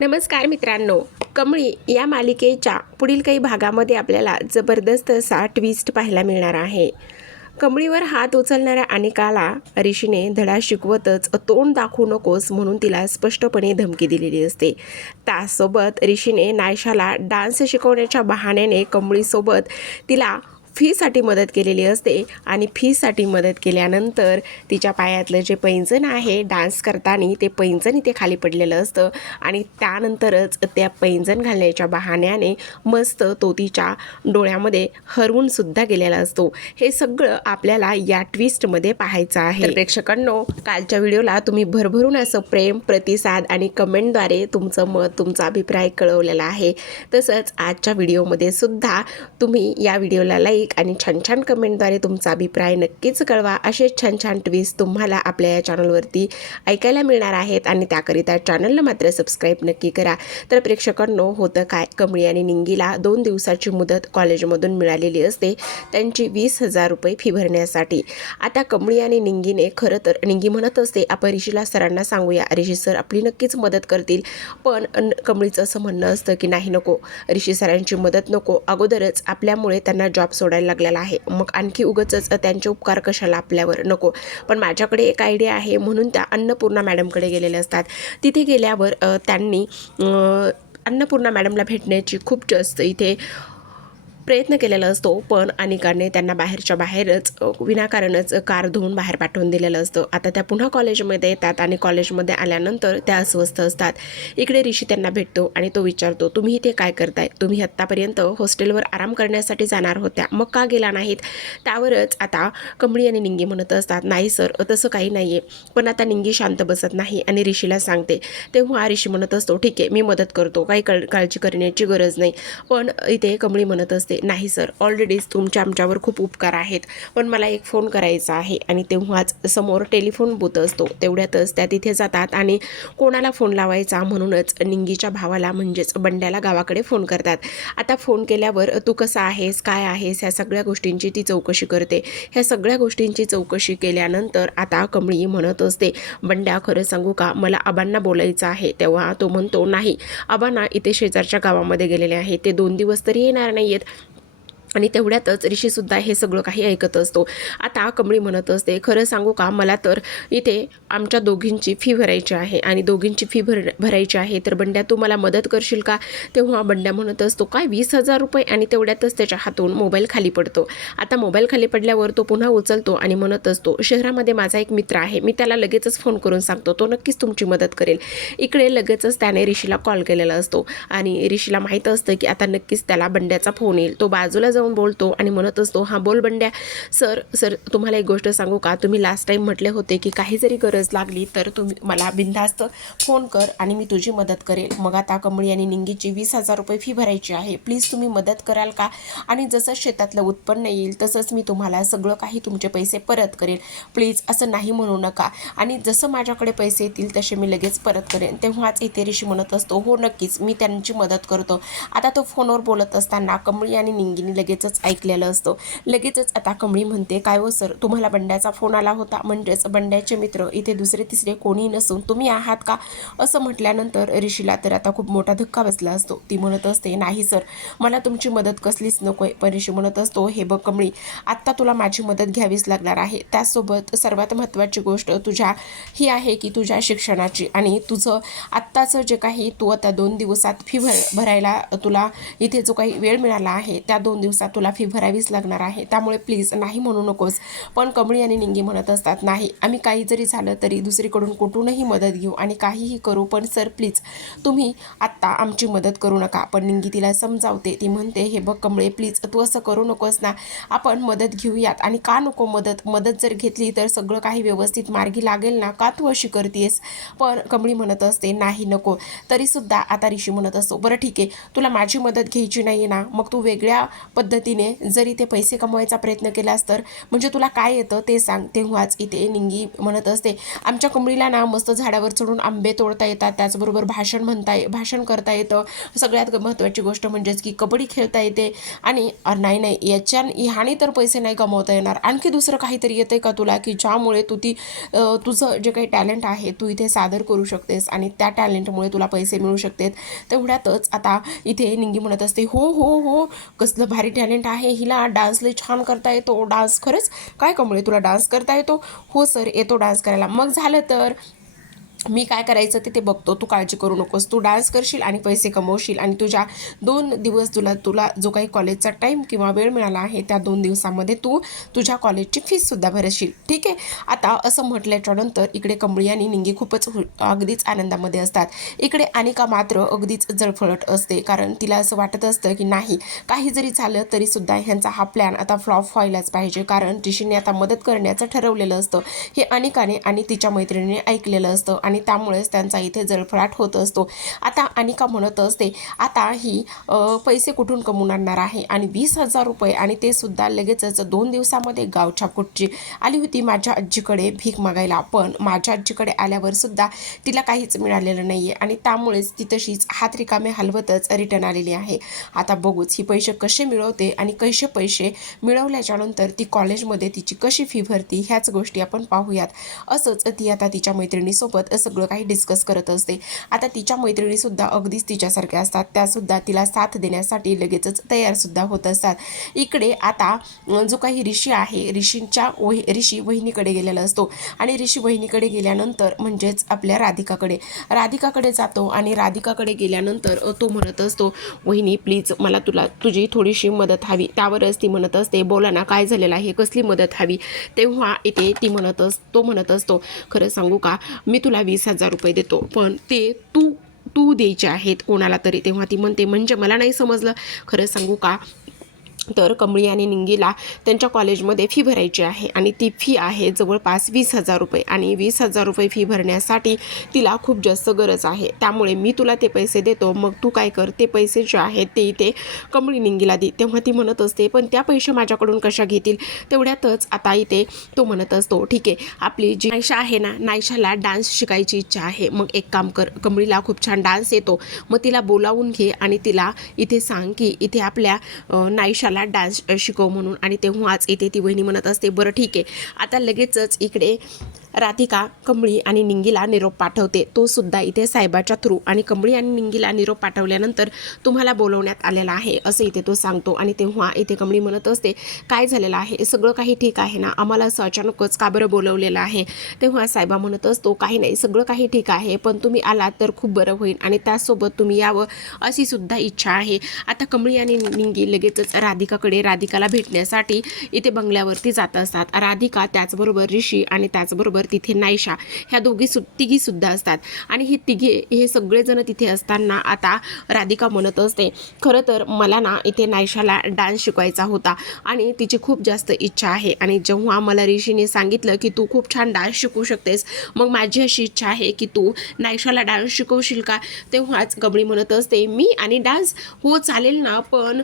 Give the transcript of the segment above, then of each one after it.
नमस्कार मित्रांनो. कमळी या मालिकेच्या पुढील काही भागामध्ये आपल्याला जबरदस्त असा ट्विस्ट पाहायला मिळणार आहे. कमळीवर हात उचलणाऱ्या अनिकाला ऋषीने धडा शिकवतच तोंड दाखवू नकोस म्हणून तिला स्पष्टपणे धमकी दिलेली असते. त्यासोबत ऋषीने नायशाला डान्स शिकवण्याच्या बहाण्याने कमळीसोबत तिला फीसाठी मदत केलेली असते आणि फीसाठी मदत केल्यानंतर तिच्या पायातलं जे पैंजण आहे डान्स करताना ते पैंजण इथे खाली पडलेलं असतं आणि त्यानंतरच त्या पैंजण घालण्याच्या बहाण्याने मस्त तो तिच्या डोळ्यामध्ये हरवूनसुद्धा गेलेला असतो. हे सगळं आपल्याला या ट्विस्टमध्ये पाहायचं आहे. प्रेक्षकांनो कालच्या व्हिडिओला तुम्ही भरभरून असं प्रेम प्रतिसाद आणि कमेंटद्वारे तुमचं मत तुमचा अभिप्राय कळवलेला आहे. तसंच आजच्या व्हिडिओमध्ये सुद्धा तुम्ही या व्हिडिओला लाईक आणि छान छान कमेंटद्वारे तुमचा अभिप्राय नक्कीच कळवा. असे छान छान ट्विस्ट तुम्हाला आपल्या या चॅनलवरती ऐकायला मिळणार आहेत आणि त्याकरिता चॅनलला मात्र सबस्क्राईब नक्की करा. तर प्रेक्षकांनो होतं काय? कमळी आणि निंगीला दोन दिवसाची मुदत कॉलेजमधून मिळालेली असते. त्यांची वीस हजार रुपये फी भरण्यासाठी. आता कमळी आणि निंगीने खरं तर निंगी म्हणत असते आपण ऋषीला सरांना सांगूया. ऋषी सर आपली नक्कीच मदत करतील. पण कमळीचं असं म्हणणं असतं की नाही नको. ऋषी सरांची मदत नको. अगोदरच आपल्यामुळे त्यांना जॉब सोडायला लागलेला आहे. मग आणखी उगचच त्यांचे उपकार कशाला आपल्यावर? नको. पण माझ्याकडे एक आयडिया आहे. म्हणून त्या अन्नपूर्णा मॅडमकडे गेलेल्या असतात. तिथे गेल्यावर त्यांनी अन्नपूर्णा मॅडमला भेटण्याची खूप जास्त इथे प्रयत्न केलेला असतो पण अनेकांनी त्यांना बाहेरच्या बाहेरच विनाकारणच कार धुवून बाहेर पाठवून दिलेलं असतं. आता त्या पुन्हा कॉलेजमध्ये येतात आणि कॉलेजमध्ये आल्यानंतर त्या अस्वस्थ असतात. इकडे ऋषी त्यांना भेटतो आणि तो विचारतो तुम्ही इथे काय करताय? तुम्ही आत्तापर्यंत हॉस्टेलवर आराम करण्यासाठी जाणार होत्या. मग का गेला नाहीत? त्यावरच आता कमळी आणि निंगी म्हणत असतात नाही सर तसं काही नाही आहे पण आता निंगी शांत बसत नाही आणि ऋषीला सांगते. तेव्हा ऋषी म्हणत असतो ठीक आहे मी मदत करतो. काही कळ काळजी करण्याची गरज नाही. पण इथे कमळी म्हणत असते नाही सर ऑलरेडीच तुमच्या आमच्यावर खूप उपकार आहेत. पण मला एक फोन करायचा आहे आणि तेव्हाच समोर टेलिफोन बुत असतो. तेवढ्यातच त्या तिथे जातात आणि कोणाला फोन लावायचा म्हणूनच निंगीच्या भावाला म्हणजेच बंड्याला गावाकडे फोन करतात. आता फोन केल्यावर तू कसा आहेस काय आहेस ह्या सगळ्या गोष्टींची ती चौकशी करते. ह्या सगळ्या गोष्टींची चौकशी केल्यानंतर आता कमळी म्हणत असते बंड्या खरं सांगू का? मला आबांना बोलायचं आहे. तेव्हा तो म्हणतो नाही आबांना इथे शेजारच्या गावामध्ये गेलेले आहे ते दोन दिवस तरी येणार नाही आहेत आणि तेवढ्यातच ऋषीसुद्धा हे सगळं काही ऐकत असतो. आता कमळी म्हणत असते खरं सांगू का? मला तर इथे आमच्या दोघींची फी भरायची आहे आणि दोघींची फी भर भरायची आहे. तर बंड्या तू मला मदत करशील का? तेव्हा बंड्या म्हणत असतो काय? वीस हजार रुपये? आणि तेवढ्यातच त्याच्या हातून मोबाईल खाली पडतो. आता मोबाईल खाली पडल्यावर तो पुन्हा उचलतो आणि म्हणत असतो शहरामध्ये माझा एक मित्र आहे. मी त्याला लगेचच फोन करून सांगतो. तो नक्कीच तुमची मदत करेल. इकडे लगेचच त्याने ऋषीला कॉल केलेला असतो आणि ऋषीला माहीत असतं की आता नक्कीच त्याला बंड्याचा फोन येईल. तो बाजूला जाऊन बोलतो आणि म्हणत असतो हां बोल बंड्या. सर सर तुम्हाला एक गोष्ट सांगू का? तुम्ही लास्ट टाईम म्हटले होते की काही जरी गरज लागली तर तुम्ही मला बिनधास्त फोन कर आणि मी तुझी मदत करेल. मग आता कमळी आणि निंगीची वीस हजार रुपये फी भरायची आहे. प्लीज तुम्ही मदत कराल का? आणि जसं शेतातलं उत्पन्न येईल तसंच मी तुम्हाला सगळं काही तुमचे पैसे परत करेल. प्लीज असं नाही म्हणू नका. आणि जसं माझ्याकडे पैसे येतील तसे मी लगेच परत करेन. तेव्हाच इथे ऋषी म्हणत असतो हो नक्कीच मी त्यांची मदत करतो. आता तो फोनवर बोलत असताना कमळी आणि निंगीने लगेच लगेचच ऐकलेलं असतं. लगेचच आता कमळी म्हणते काय हो सर तुम्हाला बंड्याचा फोन आला होता. म्हणजेच बंड्याचे मित्र इथे दुसरे तिसरे कोणी नसून तुम्ही आहात का? असं म्हटल्यानंतर ऋषीला तर आता खूप मोठा धक्का बसला असतो. ती म्हणत असते नाही सर मला तुमची मदत कसलीच नकोय. पण ऋषी म्हणत असतो हे बघ कमळी आत्ता तुला माझी मदत घ्यावीच लागणार आहे. त्यासोबत सर्वात महत्त्वाची गोष्ट तुझ्या ही आहे की तुझ्या शिक्षणाची. आणि तुझं आत्ताचं जे काही तू आता दोन दिवसात फी भर भरायला तुला इथे जो काही वेळ मिळाला आहे त्या दोन दिवसात तुला फी भरावीच लागणार आहे. त्यामुळे प्लीज नाही म्हणू नकोस. पण कमळी आणि निंगी म्हणत असतात नाही आम्ही काही जरी झालं तरी दुसरीकडून कुठूनही मदत घेऊ आणि काहीही करू पण सर प्लीज तुम्ही आत्ता आमची मदत करू नका. पण निंगी तिला समजावते. ती म्हणते हे बघ कमळे प्लीज तू असं करू नकोस ना. आपण मदत घेऊयात आणि का नको मदत? मदत जर घेतली तर सगळं काही व्यवस्थित मार्गी लागेल ना? का तू अशी करतेस? पण कमळी म्हणत असते नाही नको. तरीसुद्धा आता ऋषी म्हणत असतो बरं ठीक आहे. तुला माझी मदत घ्यायची नाही ना? मग तू वेगळ्या पद्धतीने जरी ते पैसे कमवायचा प्रयत्न केलास तर म्हणजे तुला काय येतं ते सांग. तेव्हाच इथे निंगी म्हणत असते. आमच्या कमळीला ना मस्त झाडावर चढून आंबे तोडता येतात. त्याचबरोबर भाषण म्हणता ये भाषण करता येतं. सगळ्यात महत्त्वाची गोष्ट म्हणजेच की कबड्डी खेळता येते. आणि नाही नाही याच्या ह्याने तर पैसे नाही कमवता येणार. आणखी दुसरं काहीतरी येतंय का तुला की ज्यामुळे तू ती तुझं जे काही टॅलेंट आहे तू इथे सादर करू शकतेस आणि त्या टॅलेंटमुळे तुला पैसे मिळू शकतात. तेवढ्यातच आता इथे निंगी म्हणत असते हो हो हो कसलं भारी टॅलेंट आहे. हिला डान्सले छान करता येतो. डान्स खरंच काय कमळे तुला डान्स करता येतो? हो सर येतो डान्स करायला. मग झालं तर? मी काय करायचं ते ते बघतो. तू काळजी करू नकोस. तू डान्स करशील आणि पैसे कमवशील आणि तुझ्या दोन दिवस तुला तुला जो काही कॉलेजचा टाईम किंवा वेळ मिळाला आहे त्या दोन दिवसामध्ये तू तुझ्या कॉलेजची फीससुद्धा भरशील. ठीक आहे? आता असं म्हटल्याच्या नंतर इकडे कमळी आणि निंगी खूपच अगदीच आनंदामध्ये असतात. इकडे अनिका मात्र अगदीच जळफळट असते कारण तिला असं वाटत असतं की नाही काही जरी झालं तरीसुद्धा ह्यांचा हा प्लॅन आता फ्लॉप व्हायलाच पाहिजे. कारण टिशीने आता मदत करण्याचं ठरवलेलं असतं. हे अनिकाने आणि तिच्या मैत्रिणीने ऐकलेलं असतं आणि आणि त्यामुळेच त्यांचा इथे जळफळाट होत असतो. आता अनिका म्हणत असते आता ही पैसे कुठून कमवून आणणार आहे? आणि वीस हजार रुपये आणि ते सुद्धा लगेचच दोन दिवसामध्ये गावच्या कुठची आली होती माझ्या आजीकडे भीक मागायला. पण माझ्या आजीकडे आल्यावर सुद्धा तिला काहीच मिळालेलं नाही आहे आणि त्यामुळेच ती तशीच हात रिकामे हलवतच रिटर्न आलेली आहे. आता बघूच ही पैसे कसे मिळवते आणि कसे पैसे मिळवल्याच्यानंतर ती कॉलेजमध्ये तिची कशी फी भरती ह्याच गोष्टी आपण पाहूयात. असंच ती आता तिच्या मैत्रिणीसोबत सगळं काही डिस्कस करत असते. आता तिच्या मैत्रिणीसुद्धा अगदीच तिच्यासारख्या असतात. त्यासुद्धा तिला साथ देण्यासाठी लगेचच तयारसुद्धा होत असतात. इकडे आता जो काही ऋषी आहे ऋषींच्या वही ऋषी वहिनीकडे गेलेला असतो. आणि ऋषी वहिनीकडे गेल्यानंतर म्हणजेच आपल्या राधिकाकडे. राधिकाकडे जातो आणि राधिकाकडे गेल्यानंतर तो म्हणत असतो वहिनी प्लीज मला तुला तुझी थोडीशी मदत हवी. त्यावरच ती म्हणत असते बोला ना काय झालेलं आहे? कसली मदत हवी? तेव्हा इथे ती म्हणत अस तो म्हणत असतो खरं सांगू का? मी तुला वीस हजार रुपये देतो. पण ते तू तू द्यायचे आहेत कोणाला तरी. तेव्हा ती म्हणते म्हणजे मला नाही समजलं. खरं सांगू का? तर कमळी आणि निंगीला त्यांच्या कॉलेजमध्ये फी भरायची आहे आणि ती फी आहे जवळपास वीस हजार रुपये आणि वीस हजार रुपये फी भरण्यासाठी तिला खूप जास्त गरज आहे. त्यामुळे मी तुला ते पैसे देतो मग तू काय कर ते पैसे जे आहेत ते इथे कमळी निंगीला दे. तेव्हा ती म्हणत असते पण त्या पैसे माझ्याकडून कशा घेतील? तेवढ्यातच आता इथे तो म्हणत असतो ठीक आहे आपली जी नायशा आहे ना नायशाला डान्स शिकायची इच्छा आहे. मग एक काम कर कमळीला खूप छान डान्स येतो. मग तिला बोलावून घे आणि तिला इथे सांग की इथे आपल्या नायशाला मला डान्स शिकव म्हणून. आणि तेव्हाच इथे ती वहिनी म्हणत असते बरं ठीक आहे. आता लगेचच इकडे राधिका कमळी आणि निंगीला निरोप पाठवते. तो सुद्धा इथे साहेबाच्या थ्रू आणि कमळी आणि निंगीला निरोप पाठवल्यानंतर तुम्हाला बोलवण्यात आलेला आहे असं इथे तो सांगतो. आणि तेव्हा इथे कमळी म्हणत असते काय झालेलं आहे? सगळं काही ठीक आहे ना? आम्हाला असं अचानकच का बरं बोलवलेलं आहे? तेव्हा साहेबा म्हणत असतो काही नाही सगळं काही ठीक आहे पण तुम्ही आलात तर खूप बरं होईल आणि त्याचसोबत तुम्ही यावं अशी सुद्धा इच्छा आहे. आता कमळी आणि निंगी लगेचच राधिकाकडे राधिकाला भेटण्यासाठी इथे बंगल्यावरती जात असतात. राधिका त्याचबरोबर ऋषी आणि त्याचबरोबर तिथे नायशा ह्या दोघी सु तिघीसुद्धा असतात. आणि हे तिघे हे सगळेजण तिथे असताना आता राधिका म्हणत असते खरं तर मला ना इथे नायशाला डान्स शिकवायचा होता आणि तिची खूप जास्त इच्छा आहे आणि जेव्हा मला ऋषीने सांगितलं की तू खूप छान डान्स शिकवू शकतेस मग माझी अशी इच्छा आहे की तू नायशाला डान्स शिकवशील का? तेव्हाच गबळी म्हणत असते मी आणि डान्स हो चालेल ना पण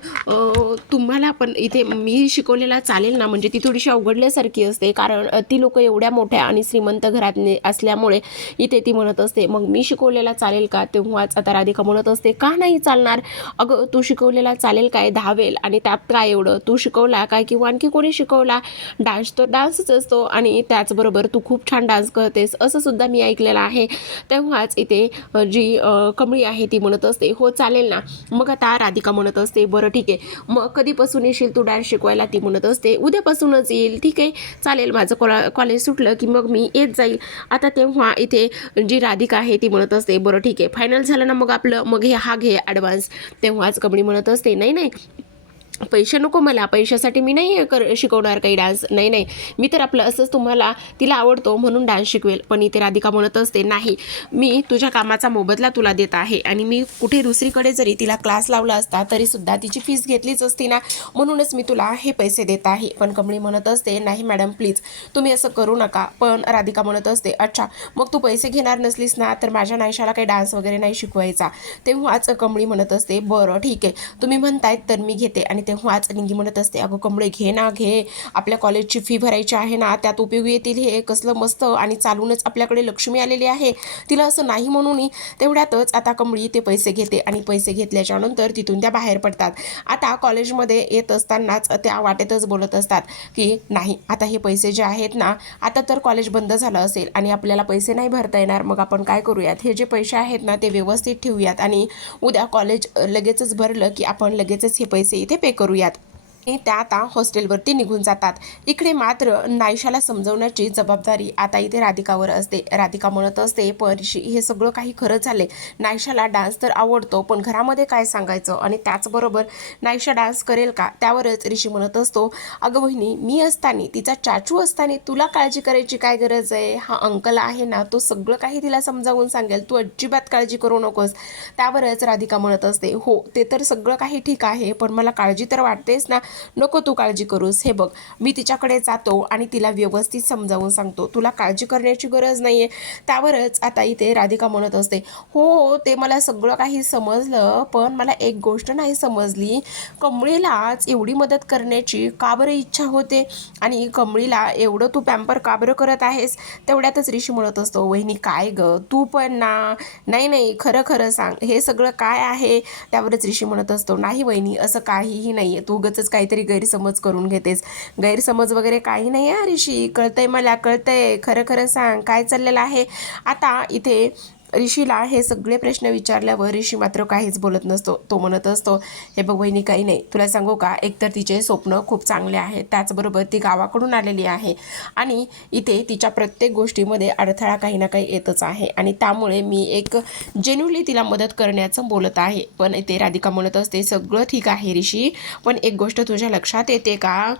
तुम्हाला पण इथे मी शिकवलेला चालेल ना? म्हणजे ती थोडीशी अवघडल्यासारखी असते कारण ती लोक एवढ्या मोठ्या आणि श्रीमंत घरात असल्यामुळे इथे ती म्हणत असते मग मी शिकवलेला चालेल का? तेव्हाच आता राधिका म्हणत असते का नाही चालणार? अगं तू शिकवलेला चालेल काय? धावेल. आणि त्यात काय एवढं? तू शिकवला काय? किंवा आणखी कोणी शिकवला? डान्स तो डान्सच असतो आणि त्याचबरोबर तू खूप छान डान्स करतेस असं सुद्धा मी ऐकलेलं आहे. तेव्हाच इथे जी कमळी आहे ती म्हणत असते हो चालेल ना. मग आता राधिका म्हणत असते बरं ठीक आहे. मग कधीपासून येशील तू डान्स शिकवायला? ती म्हणत असते उद्यापासूनच येईल. ठीक आहे. चालेल. माझं कॉला कॉलेज सुटलं की मग मी येत जाईल. आता तेव्हा इथे जी राधिका आहे ती म्हणत असते बरं ठीक आहे फायनल झालं ना मग आपलं मग हे हा घे ॲडव्हान्स तेव्हाच कबडी म्हणत असते नाही नाही पैसे नको मला पैशासाठी मी नाही कर शिकवणार काही डान्स नाही नाही. मी तर आपलं असंच तुम्हाला तिला आवडतो म्हणून डान्स शिकवेल. पण इथे राधिका म्हणत असते नाही मी तुझ्या कामाचा मोबदला तुला देत आहे आणि मी कुठे दुसरीकडे जरी तिला क्लास लावला असता तरीसुद्धा तिची फीस घेतलीच असती ना. म्हणूनच मी तुला हे पैसे देत आहे. पण कमळी म्हणत असते नाही मॅडम प्लीज तुम्ही असं करू नका. पण राधिका म्हणत असते अच्छा मग तू पैसे घेणार नसलीस ना तर माझ्या नायशाला काही डान्स वगैरे नाही शिकवायचा. तेव्हाच कमळी म्हणत असते बरं ठीक आहे. तुम्ही म्हणतायत तर मी घेते आणि तेव्हाच निंगी म्हणत असते अगं कमळे घे ना घे. आपल्या कॉलेजची फी भरायची आहे ना त्यात उपयोगी येतील हे कसलं मस्त आणि चालूनच आपल्याकडे लक्ष्मी आलेली आहे. तिला असं नाही म्हणून तेवढ्यातच आता कमळी ते पैसे घेते आणि पैसे घेतल्याच्या नंतर तिथून त्या बाहेर पडतात. आता कॉलेजमध्ये येत असतानाच त्या वाटेतच बोलत असतात की नाही आता हे पैसे जे आहेत ना आता तर कॉलेज बंद झालं असेल आणि आपल्याला पैसे नाही भरता येणार. मग आपण काय करूयात? हे जे पैसे आहेत ना ते व्यवस्थित ठेवूयात आणि उद्या कॉलेज लगेचच भरलं की आपण लगेचच हे पैसे इथे पे करूयात. त्या आता हॉस्टेलवरती निघून जातात. इकडे मात्र नायशाला समजवण्याची जबाबदारी आता इथे राधिकावर असते. राधिका म्हणत असते परशी हे सगळं काही खरं झाले नायशाला डान्स तर आवडतो पण घरामध्ये काय सांगायचं? आणि त्याचबरोबर नायशा डान्स करेल का? त्यावरच ऋषी म्हणत असतो अगं बहिणी मी असताना तिचा चाचू असताना तुला काळजी करायची काय गरज आहे? हा अंकल आहे ना तो सगळं काही तिला समजावून सांगेल. तू अजिबात काळजी करू नकोस. त्यावरच राधिका म्हणत असते हो ते तर सगळं काही ठीक आहे पण मला काळजी तर वाटतेच ना. नको तू काळजी करूस. हे बघ मी तिच्याकडे जातो आणि तिला व्यवस्थित समजावून सांगतो. तुला काळजी करण्याची गरज नाही आहे त्यावरच आता इथे राधिका म्हणत असते हो ते मला सगळं काही समजलं पण मला एक गोष्ट नाही समजली. कमळीलाच एवढी मदत करण्याची का बरं इच्छा होते? आणि कमळीला एवढं तू पॅम्पर का बरं करत आहेस? तेवढ्यातच ऋषी म्हणत असतो वहिनी काय ग? तू पण ना. नाही नाही खरं खरं सांग. हे सगळं काय आहे? त्यावरच ऋषी म्हणत असतो नाही वहिनी असं काहीही नाही आहे तू उगाचच काहीतरी गैरसमज करून घेतेस. गैरसमज वगैरे काही नाही आहे ऋषी. कळतंय मला कळतंय. खरं खरं सांग. काय चाललेलं आहे? आता इथे ऋषीला हे सगळे प्रश्न विचारल्यावर ऋषी मात्र काहीच बोलत नसतो तो म्हणत असतो हे बघ बहिणी काही नाही. तुला सांगू का? एकतर तिचे स्वप्न खूप चांगले आहे त्याचबरोबर ती गावाकडून आलेली आहे आणि इथे तिच्या प्रत्येक गोष्टीमध्ये अडथळा काही ना काही येतच आहे आणि त्यामुळे मी एक जेन्युनली तिला मदत करण्याचं बोलत आहे. पण इथे राधिका म्हणत असते सगळं ठीक आहे ऋषी पण एक गोष्ट तुझ्या लक्षात येते का?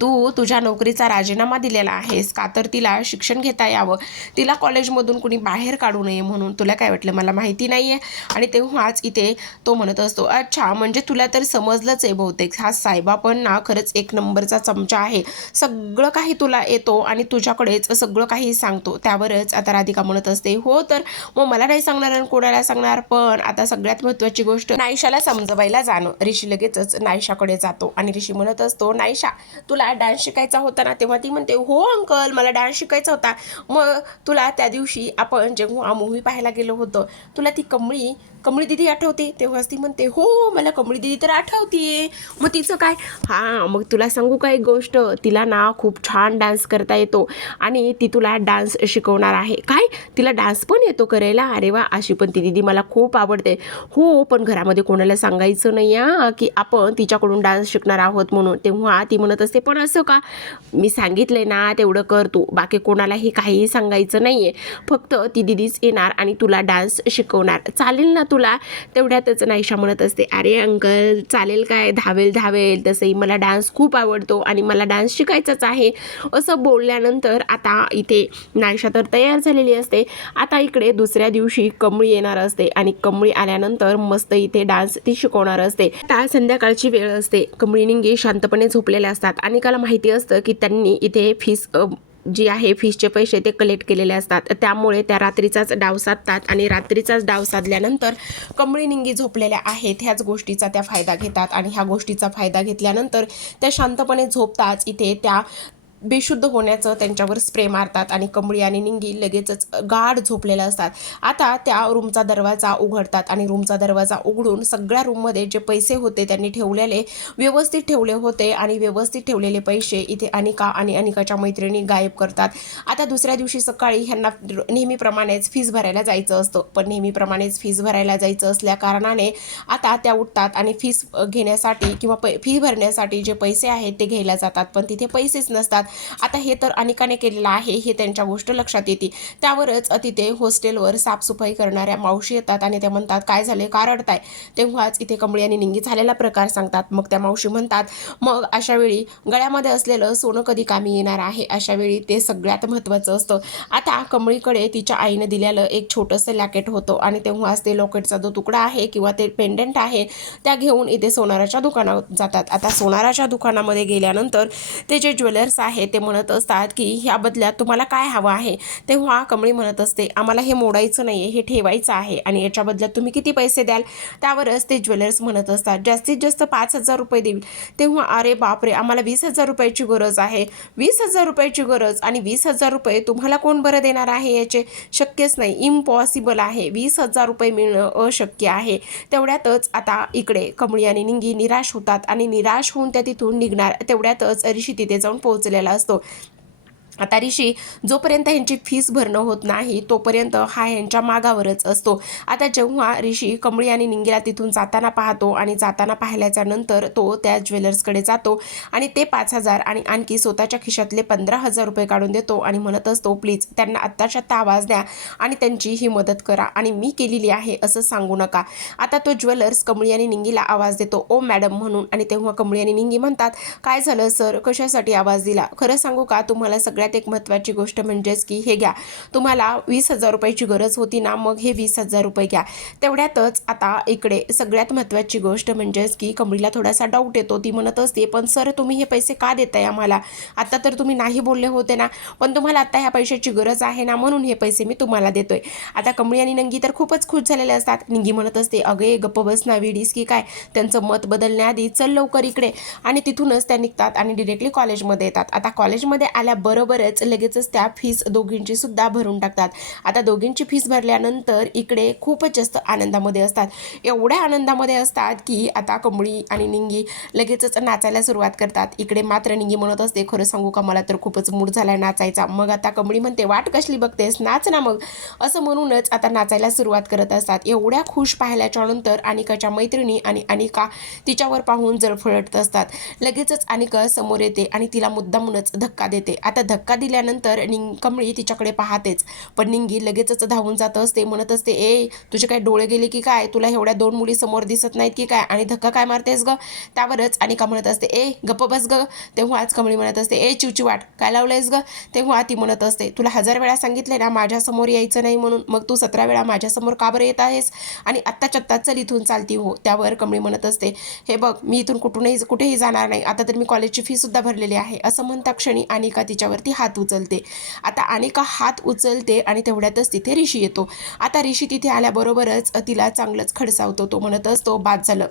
तू तुझ्या नोकरीचा राजीनामा दिलेला आहेस का? तर तिला शिक्षण घेता यावं. तिला कॉलेजमधून कुणी बाहेर काढू नये म्हणून तुला काय वाटलं? मला माहिती नाही आहे आणि तेव्हाच इथे तो म्हणत असतो अच्छा म्हणजे तुला तर समजलंच आहे बहुतेक. हा साहेबा पण ना खरंच एक नंबरचा चमचा आहे. सगळं काही तुला येतो आणि तुझ्याकडेच सगळं काही सांगतो. त्यावरच आता राधिका म्हणत असते हो तर मग मला नाही सांगणार आणि कोणाला सांगणार? पण आता सगळ्यात महत्त्वाची गोष्ट नायशाला समजवायला जाणं. ऋषी लगेचच नायशाकडे जातो आणि ऋषी म्हणत असतो नायशा तुला डान्स शिकायचा होता ना तेव्हा ती म्हणते हो अंकल मला डान्स शिकायचा होता. मग तुला त्या दिवशी आपण जेव्हा मूवी पाहायला गेलो होतो तुला ती कमळी कमळी दिदी आठवते? तेव्हाच ती म्हणते हो मला कमळी दिदी तर आठवते मग तिचं काय? हां मग तुला सांगू का एक गोष्ट? तिला ना खूप छान डान्स करता येतो आणि ती तुला डान्स शिकवणार आहे. काय? तिला डान्स पण येतो करायला? अरे वा अशी पण ती दिदी मला खूप आवडते. हो पण घरामध्ये कोणाला सांगायचं नाही आ की आपण तिच्याकडून डान्स शिकणार आहोत म्हणून. तेव्हा ती म्हणत असते पण असं का? मी सांगितलंय ना तेवढं कर तू. बाकी कोणालाही काहीही सांगायचं नाही आहे फक्त ती दिदीच येणार आणि तुला डान्स शिकवणार. चालेल ना तुला? तेवढ्यातच नाहीशा म्हणत असते अरे अंकल चालेल काय? धावेल धावेल. तसंही मला डान्स खूप आवडतो आणि मला डान्स शिकायचाच आहे. असं बोलल्यानंतर आता इथे नायशा तर तयार झालेली असते. आता इकडे दुसऱ्या दिवशी कमळी येणार असते आणि कमळी आल्यानंतर मस्त इथे डान्स ती शिकवणार असते. आता संध्याकाळची वेळ असते. कमळी निंगे शांतपणे झोपलेल्या असतात आणि काला माहिती असतं की त्यांनी इथे फीस जी आहे फीसचे पैसे ते कलेक्ट केलेले असतात. त्यामुळे त्या रात्रीचाच डाव साधतात आणि रात्रीचाच डाव साधल्यानंतर कमळी निंगी झोपलेल्या आहेत. ह्याच गोष्टीचा त्या फायदा घेतात आणि ह्या गोष्टीचा फायदा घेतल्यानंतर त्या शांतपणे झोपताच इथे त्या बेशुद्ध होण्याचं त्यांच्यावर स्प्रे मारतात आणि कमळी आणि निंगी लगेचच गाढ झोपलेल्या असतात. आता त्या रूमचा दरवाजा उघडतात आणि रूमचा दरवाजा उघडून सगळ्या रूममध्ये जे पैसे होते त्यांनी ठेवलेले व्यवस्थित ठेवले होते आणि व्यवस्थित ठेवलेले पैसे इथे अनिका आणि अनिकाच्या मैत्रिणी गायब करतात. आता दुसऱ्या दिवशी सकाळी ह्यांना नेहमीप्रमाणेच फीस भरायला जायचं असतं. पण नेहमीप्रमाणेच फीस भरायला जायचं असल्या कारणाने आता त्या उठतात आणि फीस घेण्यासाठी किंवा पै फी भरण्यासाठी जे पैसे आहेत ते घ्यायला जातात. पण तिथे पैसेच नसतात. आता हे तर अनेकाने केलेलं आहे हे त्यांच्या गोष्ट लक्षात येते. त्यावरच तिथे हॉस्टेलवर साफसफाई करणाऱ्या मावशी येतात आणि त्या म्हणतात काय झाले का रडताय? तेव्हाच इथे कमळी आणि निंगी झालेला प्रकार सांगतात. मग त्या मावशी म्हणतात मग अशा वेळी गळ्यामध्ये असलेलं सोनं कधी कामी येणार आहे? अशा वेळी ते सगळ्यात महत्त्वाचं असतं. आता कमळीकडे तिच्या आईने दिलेलं एक छोटंसं लॅकेट होतं आणि तेव्हाच ते लॉकेटचा जो तुकडा आहे किंवा ते पेंडंट आहे त्या घेऊन इथे सोनाराच्या दुकानात जातात. आता सोनाराच्या दुकानामध्ये गेल्यानंतर ते जे ज्वेलर्स आहेत आहे ते म्हणत असतात की ह्या बदल्यात तुम्हाला काय हवं आहे? तेव्हा कमळी म्हणत असते आम्हाला हे मोडायचं नाही आहे हे ठेवायचं आहे आणि याच्या बदल्यात तुम्ही किती पैसे द्याल? त्यावरच ते ज्वेलर्स म्हणत असतात जास्तीत जास्त पाच हजार रुपये देईल. तेव्हा अरे बापरे आम्हाला वीस हजार रुपयाची गरज आहे. वीस हजार रुपयाची गरज आणि वीस हजार रुपये तुम्हाला कोण बरं देणार आहे याचे? शक्यच नाही इम्पॉसिबल आहे. वीस हजार रुपये मिळणं अशक्य आहे. तेवढ्यातच आता इकडे कमळी आणि निंगी निराश होतात आणि निराश होऊन त्या तिथून निघणार. तेवढ्यातच ऋषी तिथे जाऊन पोहोचलेला असतो आता ऋषी जोपर्यंत ह्यांची फीस भरणं होत नाही तोपर्यंत हा ह्यांच्या मागावरच असतो. आता जेव्हा ऋषी कमळी आणि निंगीला तिथून जाताना पाहतो आणि जाताना पाहिल्याच्या नंतर तो त्या ज्वेलर्सकडे जातो आणि ते पाच हजार आणि आणखी स्वतःच्या खिशातले पंधरा हजार रुपये काढून देतो आणि म्हणत असतो प्लीज त्यांना आत्ताच्या आत्ता आवाज द्या आणि त्यांची ही मदत करा आणि मी केलेली आहे असं सांगू नका. आता तो ज्वेलर्स कमळी आणि निंगीला आवाज देतो. ओ मॅडम म्हणून आणि तेव्हा कमळी आणि निंगी म्हणतात काय झालं सर? कशासाठी आवाज दिला? खरं सांगू का? तुम्हाला सगळ्यात एक महत्त्वाची गोष्ट म्हणजेच की हे घ्या. तुम्हाला वीस हजार रुपयाची गरज होती ना मग हे वीस हजार रुपये घ्या. तेवढ्यातच आता इकडे सगळ्यात महत्त्वाची गोष्ट म्हणजेच की कमळीला थोडासा डाऊट येतो. ती म्हणत असते पण सर तुम्ही हे पैसे का देताय आम्हाला? आता तर तुम्ही नाही बोलले होते ना पण तुम्हाला आता ह्या पैशाची गरज आहे ना म्हणून हे पैसे मी तुम्हाला देतोय. आता कमळी आणि नंगी तर खूपच खुश झालेले असतात. निंगी म्हणत असते अगे गप्प बस ना की काय? त्यांचं मत बदलण्याआधी चल लवकर इकडे. आणि तिथूनच त्या निघतात आणि डिरेक्टली कॉलेजमध्ये येतात. आता कॉलेजमध्ये आल्याबरोबरच लगेचच त्या फीस दोघींची सुद्धा भरून टाकतात. आता दोघींची फीस भरल्यानंतर इकडे खूपच जास्त आनंदामध्ये असतात. एवढ्या आनंदामध्ये असतात की आता कंबळी आणि निंगी लगेचच नाचायला सुरुवात करतात. इकडे मात्र निंगी म्हणत असते खरं सांगू का मला तर खूपच मूड झालाय नाचायचा. मग आता कंबळी म्हणते वाट कसली बघतेस? नाच ना मग. असं म्हणूनच आता नाचायला सुरुवात करत असतात. एवढ्या खुश पाहिल्याच्या नंतर अनिकाच्या मैत्रिणी आणि अनिका तिच्यावर पाहून जळफळत असतात. लगेचच अनिका समोर येते आणि तिला मुद्दामूनच धक्का देते. आता धक्का धक्का दिल्यानंतर निंग कमळी तिच्याकडे पाहतेच. पण निंगी लगेचच धावून जात असते म्हणत असते ए तुझे काय डोळे गेले की काय? तुला एवढ्या दोन मुली समोर दिसत नाहीत की काय? आणि धक्का काय मारतेस ग? त्यावरच अनिका म्हणत असते ए गप्प बस ग. तेव्हाच कमळी म्हणत असते ए चिवचिवाट काय लावलंयस ग? तेव्हा ती म्हणत असते तुला हजार वेळा सांगितले ना माझ्यासमोर यायचं नाही म्हणून. मग तू सतरा वेळा माझ्यासमोर का बरं येत आहेस? आणि आत्ताच्या आत्ता चल इथून चालती हो. त्यावर कमळी म्हणत असते हे बघ मी इथून कुठूनही कुठेही जाणार नाही. आता तर मी कॉलेजची फीसुद्धा भरलेली आहे. असं म्हणता क्षणी अनिका तिच्यावरती हात उचलते. आता अनेका हात उचलते आणि तेवढ्यातच तिथे ऋषी येतो. आता ऋषी तिथे आल्याबरोबरच तिला चांगलंच खडसावतो. तो म्हणत असतो बाद झालं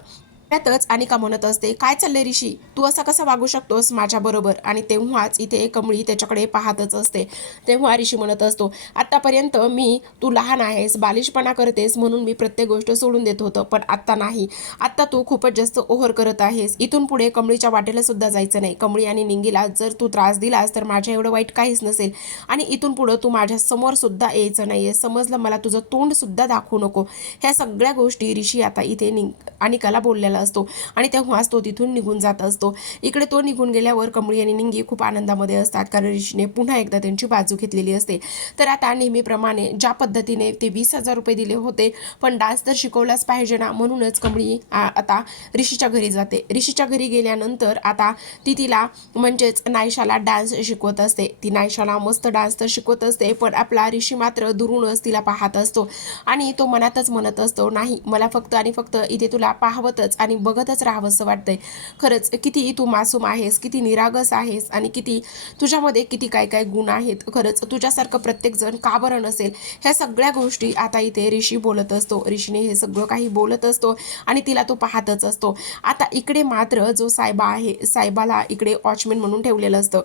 त्यातच अनिका म्हणत असते. काय चाललंय ऋषी? तू असा कसा वागू शकतोस माझ्याबरोबर आणि तेव्हाच इथे कमळी त्याच्याकडे पाहतच असते. तेव्हा ऋषी म्हणत असतो आत्तापर्यंत मी तू लहान आहेस बालिशपणा करतेस म्हणून मी प्रत्येक गोष्ट सोडून देत होतं पण आत्ता नाही. आत्ता तू खूपच जास्त ओव्हर करत आहेस. इथून पुढे कमळीच्या वाटेला सुद्धा जायचं नाही. कमळी आणि निंगीला जर तू त्रास दिलास तर माझ्या एवढं वाईट काहीच नसेल. आणि इथून पुढं तू माझ्यासमोर सुद्धा यायचं नाहीये. समजलं मला तुझं तोंड सुद्धा दाखवू नको. ह्या सगळ्या गोष्टी ऋषी आता इथे निंग अनिकाला बोललेला असतो. आणि तेव्हाच तो तिथून निघून जात असतो. इकडे तो निघून गेल्यावर कमळी आणि निंगी खूप आनंदामध्ये असतात. कारण ऋषीने पुन्हा एकदा त्यांची बाजू घेतलेली असते. तर आता नेहमीप्रमाणे ज्या पद्धतीने ते वीस हजार रुपये दिले होते पण डान्स तर शिकवलाच पाहिजे ना? म्हणूनच कमळी आता ऋषीच्या घरी जाते. ऋषीच्या घरी गेल्यानंतर आता ती तिला म्हणजेच नायशाला डान्स शिकवत असते. ती नायशाला मस्त डान्स तर शिकवत असते पण आपला ऋषी मात्र दुरूनच तिला पाहत असतो. आणि तो मनातच म्हणत असतो नाही मला फक्त आणि फक्त इथे तुला पाहवतच आणि बघतच राहावंसं वाटतंय. खरंच किती तू मासूम आहेस किती निरागस आहेस आणि किती तुझ्यामध्ये किती काय काय गुण आहेत. खरंच तुझ्यासारखं प्रत्येकजण का बरं नसेल? ह्या सगळ्या गोष्टी आता इथे ऋषी बोलत असतो. ऋषीने हे सगळं काही बोलत असतो आणि तिला तो पाहतच असतो. आता इकडे मात्र जो सायबा आहे सायबाला इकडे वॉचमॅन म्हणून ठेवलेलं असतं.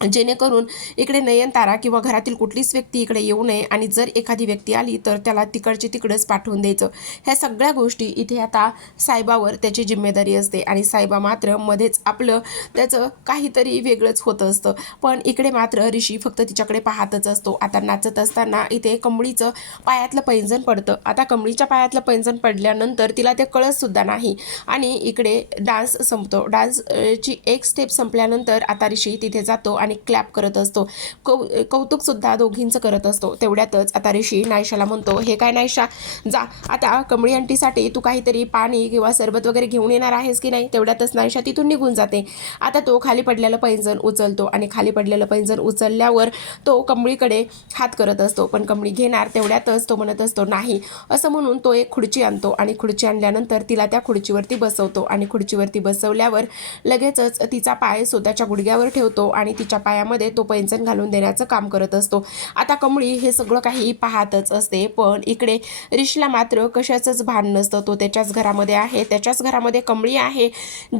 जेणेकरून इकडे नयनतारा किंवा घरातील कुठलीच व्यक्ती इकडे येऊ नये आणि जर एखादी व्यक्ती आली तर त्याला तिकडची तिकडंच पाठवून द्यायचं. ह्या सगळ्या गोष्टी इथे आता साहेबावर त्याची जिम्मेदारी असते आणि साहेबा मात्र मध्येच आपलं त्याचं काहीतरी वेगळंच होतं असतं. पण इकडे मात्र ऋषी फक्त तिच्याकडे पाहतच असतो. आता नाचत असताना इथे कमळीचं पायातलं पैंजण पडतं. आता कमळीच्या पायातलं पैंजण पडल्यानंतर तिला ते कळतसुद्धा नाही आणि इकडे डान्स संपतो. डान्सची एक स्टेप संपल्यानंतर आता ऋषी तिथे जातो आणि आणि क्लॅप करत असतो. कौ कौतुकसुद्धा दोघींचं करत असतो. तेवढ्यातच आता ऋषी नायशाला म्हणतो हे काय नायशा? जा आता कमळी आंटीसाठी तू काहीतरी पाणी किंवा सरबत वगैरे घेऊन येणार आहेस की नाही? तेवढ्यातच नायशा तिथून निघून जाते. आता तो खाली पडलेलं पैंजण उचलतो आणि खाली पडलेलं पैंजण उचलल्यावर तो कमळीकडे हात करत असतो. पण कमळी घेणार तेवढ्यातच तो म्हणत असतो नाही. असं म्हणून तो एक खुर्ची आणतो आणि खुर्ची आणल्यानंतर तिला त्या खुर्चीवरती बसवतो आणि खुर्चीवरती बसवल्यावर लगेचच तिचा पाय स्वतःच्या गुडघ्यावर ठेवतो आणि तिच्या पायामध्ये तो पैंजण घालून देण्याचं काम करत असतो. आता कमळी हे सगळं काही पाहतच असते पण इकडे ऋषीला मात्र कशाचंच भान नसतं. तो त्याच्याच घरामध्ये आहे त्याच्याच घरामध्ये कमळी आहे.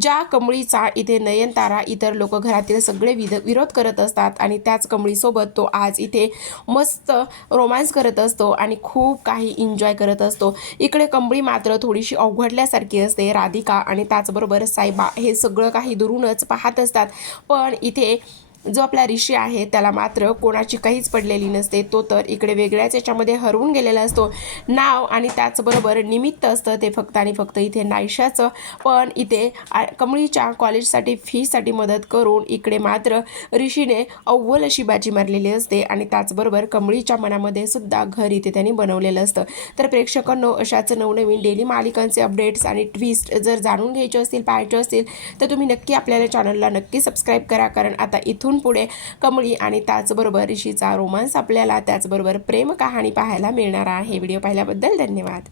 ज्या कमळीचा इथे नयनतारा इतर लोक घरातील सगळे विध विरोध करत असतात आणि त्याच कमळीसोबत तो आज इथे मस्त रोमांस करत असतो आणि खूप काही एन्जॉय करत असतो. इकडे कमळी मात्र थोडीशी अवघडल्यासारखी असते राधिका आणि त्याचबरोबर साईबा हे सगळं काही दुरूनच पाहत असतात. पण इथे जो आपला ऋषी आहे त्याला मात्र कोणाची काहीच पडलेली नसते. तो तर इकडे वेगळ्याच याच्यामध्ये हरवून गेलेला असतो. नाव आणि त्याचबरोबर निमित्त असतं ते फक्त आणि फक्त इथे नायशाचं पण इथे कमळीच्या कॉलेजसाठी फीसाठी मदत करून इकडे मात्र ऋषीने अव्वल अशी बाजी मारलेली असते आणि त्याचबरोबर कमळीच्या मनामध्ये सुद्धा घर इथे त्यांनी बनवलेलं असतं. तर प्रेक्षकांनो अशाच नवनवीन डेली मालिकांचे अपडेट्स आणि ट्विस्ट जर जाणून घ्यायचे असतील पाहायचे असतील तर तुम्ही नक्की आपल्याला चॅनलला नक्की सबस्क्राईब करा. कारण आता इथून पुढे. कमळी आणि त्याचबरोबर ऋषीचा रोमांस आपल्याला त्याचबरोबर प्रेम कहाणी पाहायला मिळणार आहे. व्हिडिओ पाहिल्याबद्दल धन्यवाद.